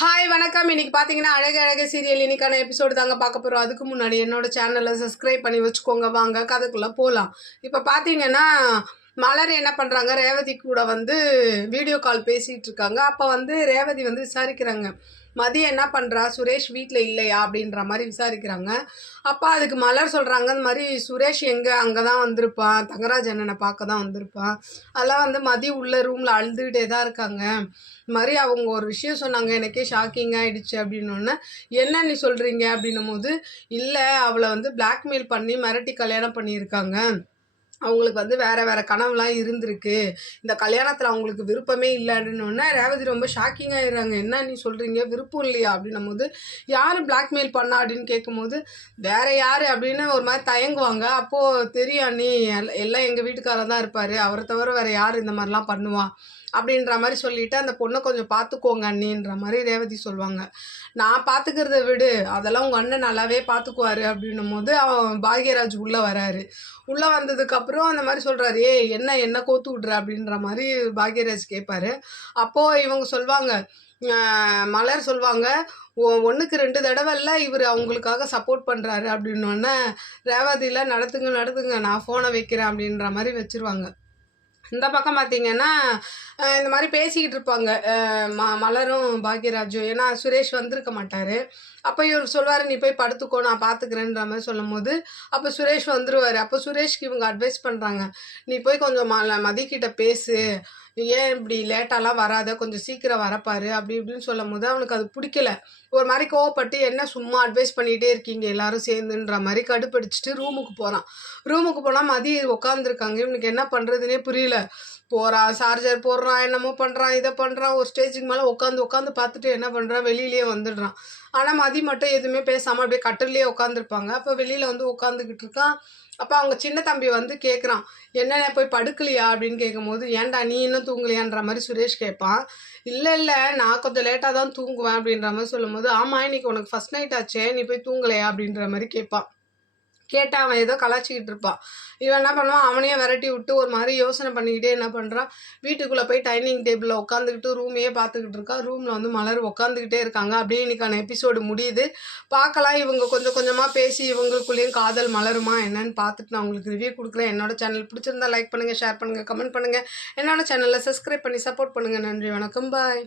Hi வணக்கம். இன்னைக்கு பார்த்தீங்கன்னா அழகு அழகு சீரியல் இன்னைக்கான எபிசோடு தாங்க பார்க்க போகிறோம். அதுக்கு முன்னாடி என்னோட சேனலை சப்ஸ்கிரைப் பண்ணி வச்சுக்கோங்க. வாங்க கதைக்குள்ளே போகலாம். இப்போ பார்த்தீங்கன்னா மலர் என்ன பண்ணுறாங்க, ரேவதி கூட வந்து வீடியோ கால் பேசிகிட்டு இருக்காங்க. அப்போ வந்து ரேவதி வந்து விசாரிக்கிறாங்க, மதியம் என்ன பண்ணுறா, சுரேஷ் வீட்டில் இல்லையா அப்படின்ற மாதிரி விசாரிக்கிறாங்க. அப்போ அதுக்கு மலர் சொல்கிறாங்க, இந்த மாதிரி சுரேஷ் எங்கே, அங்கே தான் வந்திருப்பான், தங்கராஜ் அண்ணனை பார்க்க தான் வந்திருப்பான். அதெல்லாம் வந்து மதியம் உள்ள ரூமில் அழுதுகிட்டே தான் இருக்காங்க. இது மாதிரி அவங்க ஒரு விஷயம் சொன்னாங்க, எனக்கே ஷாக்கிங் ஆகிடுச்சு அப்படின்னோடனே, என்ன நீ சொல்கிறீங்க அப்படின்னும் போது, இல்லை அவளை வந்து பிளாக்மெயில் பண்ணி மிரட்டி கல்யாணம் பண்ணியிருக்காங்க. அவங்களுக்கு வந்து வேறு வேறு கனவுலாம் இருந்திருக்கு. இந்த கல்யாணத்தில் அவங்களுக்கு விருப்பமே இல்லை அப்படின்னோடனே ரேவதி ரொம்ப ஷாக்கிங் ஆகிடுறாங்க. என்ன நீ சொல்கிறீங்க, விருப்பம் இல்லையா அப்படின்னும் போது, யார் பிளாக்மெயில் பண்ணா அப்படின்னு கேட்கும்போது, வேறு யார் அப்படின்னு ஒரு மாதிரி தயங்குவாங்க. அப்போது தெரியும், நீ எல்லாம் எங்கள் வீட்டுக்காரர் தான் இருப்பார், அவரை தவிர வேறு யார் இந்த மாதிரிலாம் பண்ணுவா அப்படின்ற மாதிரி சொல்லிவிட்டு, அந்த பொண்ணை கொஞ்சம் பார்த்துக்கோங்க அண்ணின்ற மாதிரி ரேவதி சொல்லுவாங்க. நான் பார்த்துக்கிறத விடு, அதெல்லாம் உங்கள் அண்ணன் நல்லாவே பார்த்துக்குவாரு அப்படின்னும் போது அவன் பாக்யராஜ் உள்ளே வராரு. உள்ளே வந்ததுக்கப்புறம் அந்த மாதிரி சொல்கிறாரு, ஏய் என்ன கோத்து விட்ற அப்படின்ற மாதிரி பாக்யராஜ் கேட்பாரு. அப்போது இவங்க சொல்லுவாங்க, மலர் சொல்லுவாங்க, ஒன்றுக்கு 2 தடவை இல்லை இவர் அவங்களுக்காக சப்போர்ட் பண்ணுறாரு அப்படின்னோடனே ரேவதியில் நடத்துங்க நான் ஃபோனை வைக்கிறேன் அப்படின்ற மாதிரி வச்சுருவாங்க. இந்த பக்கம் பார்த்தீங்கன்னா இந்த மாதிரி பேசிக்கிட்டு இருப்பாங்க மலரும் பாக்யராஜும். ஏன்னா சுரேஷ் வந்திருக்க மாட்டார். அப்போ இவர் சொல்லுவார், நீ போய் படுத்துக்கோ நான் பார்த்துக்கிறேன்ற மாதிரி சொல்லும் போது அப்போ சுரேஷ் வந்துடுவார். அப்போ சுரேஷ்க்கு இவங்க அட்வைஸ் பண்ணுறாங்க, நீ போய் கொஞ்சம் மதிக்கிட்ட பேசு, ஏன் இப்படி லேட்டாலாம் வராத, கொஞ்சம் சீக்கிரம் வரப்பாரு அப்படி இப்படின்னு சொல்லும் போது அவனுக்கு அது பிடிக்கல. ஒரு மாதிரி கோவப்பட்டு, என்ன சும்மா அட்வைஸ் பண்ணிகிட்டே இருக்கீங்க எல்லாரும் சேர்ந்துன்ற மாதிரி கடுப்படிச்சிட்டு ரூமுக்கு போகிறான். ரூமுக்கு போனால் மதி உட்காந்துருக்காங்க. இவனுக்கு என்ன பண்ணுறதுனே புரியல. போகிறான், சார்ஜர் போடுறான், என்னமோ பண்ணுறான், இதை பண்ணுறான். ஒரு ஸ்டேஜுக்கு மேலே உட்காந்து பார்த்துட்டு என்ன பண்ணுறான், வெளியிலேயே வந்துடுறான். ஆனால் மதி மட்டும் எதுவுமே பேசாமல் அப்படியே கட்டிலே உட்காந்துருப்பாங்க. அப்போ வெளியில் வந்து உட்காந்துக்கிட்டு இருக்கான். அப்போ அவங்க சின்ன தம்பி வந்து கேட்குறான், என்னென்ன போய் படுக்கலையா அப்படின்னு கேட்கும்போது, ஏன்டா நீ இன்னும் தூங்கலையான்ற மாதிரி சுரேஷ் கேட்பான். இல்லை நான் கொஞ்சம் லேட்டாக தான் தூங்குவேன் அப்படின்ற மாதிரி சொல்லும்போது, ஆமாம் இன்னைக்கு உனக்கு ஃபஸ்ட் நைட் ஆச்சே, நீ போய் தூங்கலையா அப்படின்ற மாதிரி கேட்பான். கேட்டால் அவன் ஏதோ கலாச்சிக்கிட்டு இருப்பான். இவன் என்ன பண்ணுவான், அவனையே விரட்டி விட்டு ஒரு மாதிரி யோசனை பண்ணிக்கிட்டே என்ன பண்ணுறான், வீட்டுக்குள்ளே போய் டைனிங் டேபிளில் உட்காந்துக்கிட்டு ரூமையே பார்த்துக்கிட்டு இருக்கான். ரூமில் வந்து மலர் உட்காந்துக்கிட்டே இருக்காங்க. அப்படியே இன்னைக்கான எபிசோடு முடியுது. பார்க்கலாம், இவங்க கொஞ்சம் கொஞ்சமாக பேசி இவங்களுக்குள்ளேயும் காதல் மலருமா என்னன்னு பார்த்துட்டு நான் உங்களுக்கு ரிவ்யூ கொடுக்குறேன். என்னோட சேனல் பிடிச்சிருந்தா லைக் பண்ணுங்கள், ஷேர் பண்ணுங்கள், கமெண்ட் பண்ணுங்கள். என்னோட சேனலில் சப்ஸ்கிரைப் பண்ணி சப்போர்ட் பண்ணுங்கள். நன்றி, வணக்கம், பாய்.